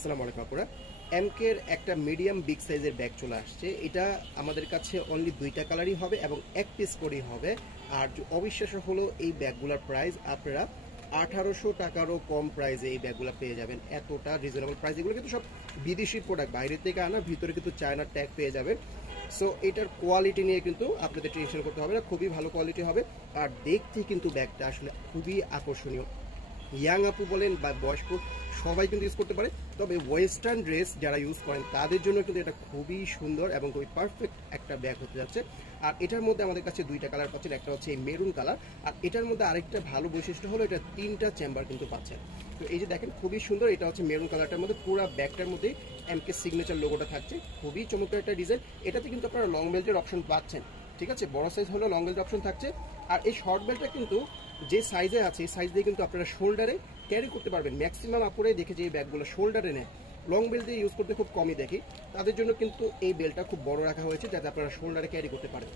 আসসালামু আলাইকুম আপুরা। এমকের একটা মিডিয়াম বিগ সাইজের ব্যাগ চলে আসছে। এটা আমাদের কাছে অনলি দুইটা কালারই হবে এবং এক পিস করেই হবে। আর অবিশ্বাস্য হলো এই ব্যাগগুলোর প্রাইস আপনারা 1800 টাকারও কম প্রাইসে এই ব্যাগগুলো পেয়ে যাবেন। এতটা রিজনেবল প্রাইস। এগুলো কিন্তু সব বিদেশি প্রোডাক্ট, বাইরে থেকে আনা, ভিতরে কিন্তু চায়নার ট্যাগ পেয়ে যাবেন। সো এটার কোয়ালিটি নিয়ে কিন্তু আপনাদের টেনশন করতে হবে না, খুবই ভালো কোয়ালিটি হবে। আর দেখতে কিন্তু ব্যাগটা আসলে খুবই আকর্ষণীয়। ইয়াং আপু বলেন বা বয়স্ক সবাই কিন্তু ইউজ করতে পারে, তবে ওয়েস্টার্ন ড্রেস যারা ইউজ করেন তাদের জন্য কিন্তু এটা খুবই সুন্দর এবং খুবই পারফেক্ট একটা ব্যাগ হতে যাচ্ছে। আর এটার মধ্যে আমাদের কাছে দুইটা কালার পাচ্ছেন, একটা হচ্ছে এই মেরুন কালার, আর এটার মধ্যে আরেকটা ভালো বৈশিষ্ট্য হলো এটা তিনটা চেম্বার কিন্তু পাচ্ছেন। তো এই যে দেখেন খুবই সুন্দর, এটা হচ্ছে মেরুন কালারটার মধ্যে পুরো ব্যাগটার মধ্যে এমকে সিগনেচার লোগোটা থাকছে, খুবই চমৎকার একটা ডিজাইন। এটাতে কিন্তু আপনারা লং বেল্টের অপশন পাচ্ছেন, ঠিক আছে, বড় সাইজ হলো লং বেল্ট অপশন থাকছে। আর এই শর্ট বেল্টটা কিন্তু যে সাইজে আছে এই সাইজ দিয়ে কিন্তু আপনারা শোল্ডারে ক্যারি করতে পারবেন। ম্যাক্সিমাম আপুরে দেখে যে এই ব্যাগগুলো শোল্ডারে নেয়, লং বেল্ট দিয়ে ইউজ করতে খুব কমই দেখি, তাদের জন্য কিন্তু এই বেল্টটা খুব বড় রাখা হয়েছে যাতে আপনারা শোল্ডারে ক্যারি করতে পারেন।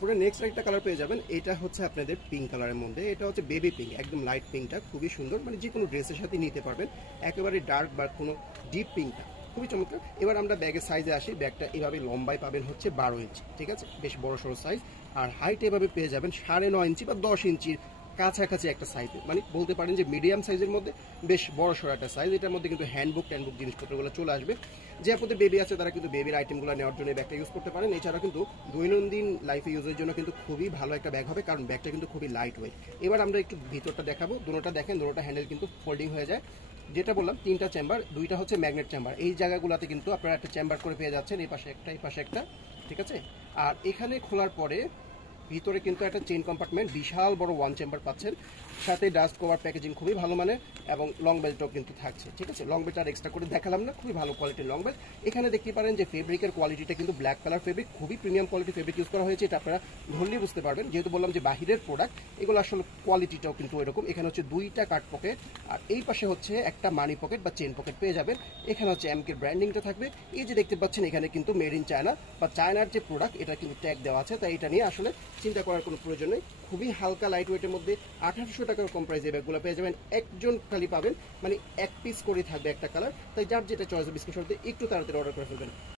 পুরো নেক্সট একটা কালার পেয়ে যাবেন, এটা হচ্ছে আপনাদের পিঙ্ক কালারের মধ্যে। এটা হচ্ছে বেবি পিঙ্ক, একদম লাইট পিঙ্কটা খুবই সুন্দর, মানে যে কোনো ড্রেসের সাথে নিতে পারবেন। একেবারে ডার্ক বা কোনো ডিপ পিঙ্কটা খুবই চমৎকার। এবার আমরা ব্যাগের সাইজে আসি। ব্যাগটা এভাবে লম্বায় পাবেন হচ্ছে 12 ইঞ্চি, ঠিক আছে, বেশ বড় সড়ো সাইজ। আর হাইট এভাবে পেয়ে যাবেন 9.5 ইঞ্চি বা 10 ইঞ্চির কাছাকাছি একটা সাইজ, মানে বলতে পারেন যে মিডিয়াম সাইজের মধ্যে বেশ বড় সড়ো একটা সাইজ। এটার মধ্যে কিন্তু হ্যান্ডবুক ট্যান্ডবুক জিনিসপত্রগুলো চলে আসবে। যে আপনাদের বেবি আছে তারা কিন্তু বেবির আইটেমগুলো নেওয়ার জন্য ব্যাগটা ইউজ করতে পারেন। এছাড়া কিন্তু দৈনন্দিন লাইফে ইউজের জন্য কিন্তু খুবই ভালো একটা ব্যাগ হবে, কারণ ব্যাগটা কিন্তু খুবই লাইট ওয়েট। এবার আমরা একটু ভিতরটা দেখাবো। দুটোটা দেখেন, দুটোটা হ্যান্ডেল কিন্তু ফোল্ডিং হয়ে যায়। যেটা বললাম তিনটা চেম্বার, দুইটা হচ্ছে ম্যাগনেট চেম্বার। এই জায়গাগুলোতে কিন্তু আপনারা একটা চেম্বার করে পেয়ে যাচ্ছেন, এই পাশে একটা, এই পাশে একটা, ঠিক আছে। আর এখানে খোলার পরে ভিতরে কিন্তু একটা চেইন কম্পার্টমেন্ট, বিশাল বড় ওয়ান চেম্বার পাচ্ছেন, সাথে ডাস্ট কভার প্যাকেজিং খুবই ভালো মানে, এবং লং বেল্টও কিন্তু থাকছে, ঠিক আছে। লং বেল্ট আর এক্সট্রা করে দেখালাম না, খুবই ভালো কোয়ালিটির লং বেল্ট। এখানে দেখতে পারেন যে ফেব্রিকের কোয়ালিটিটা কিন্তু ব্ল্যাক কালার ফেব্রিক, খুবই প্রিমিয়াম কোয়ালিটি ফেব্রিক ইউজ করা হয়েছে। এটা আপনারা ধরলেই বুঝতে পারবেন, যেহেতু বললাম যে বাহিরের প্রোডাক্ট, এগুলো আসলে কোয়ালিটিটাও কিন্তু এরকম। এখানে হচ্ছে দুইটা কাট পকেট, আর এই পাশে হচ্ছে একটা মানি পকেট বা চেন পকেট পেয়ে যাবেন। এখানে হচ্ছে এমকে ব্র্যান্ডিংটা থাকবে। এই যে দেখতে পাচ্ছেন এখানে কিন্তু মেড ইন চায়না বা চায়নার যে প্রোডাক্ট, এটা কিন্তু ট্যাগ দেওয়া আছে, তাই এটা নিয়ে আসলে চিন্তা করার কোনো প্রয়োজন নেই। খুবই হালকা লাইট ওয়েটের মধ্যে 1800 টাকার কম প্রাইসে ব্যাগগুলো পেয়ে যাবেন। একজন খালি পাবেন, মানে এক পিস করে থাকবে একটা কালার, তাই যার যেটা চয়েস বিস্কুট একটু তাড়াতাড়ি অর্ডার করে ফেলবেন।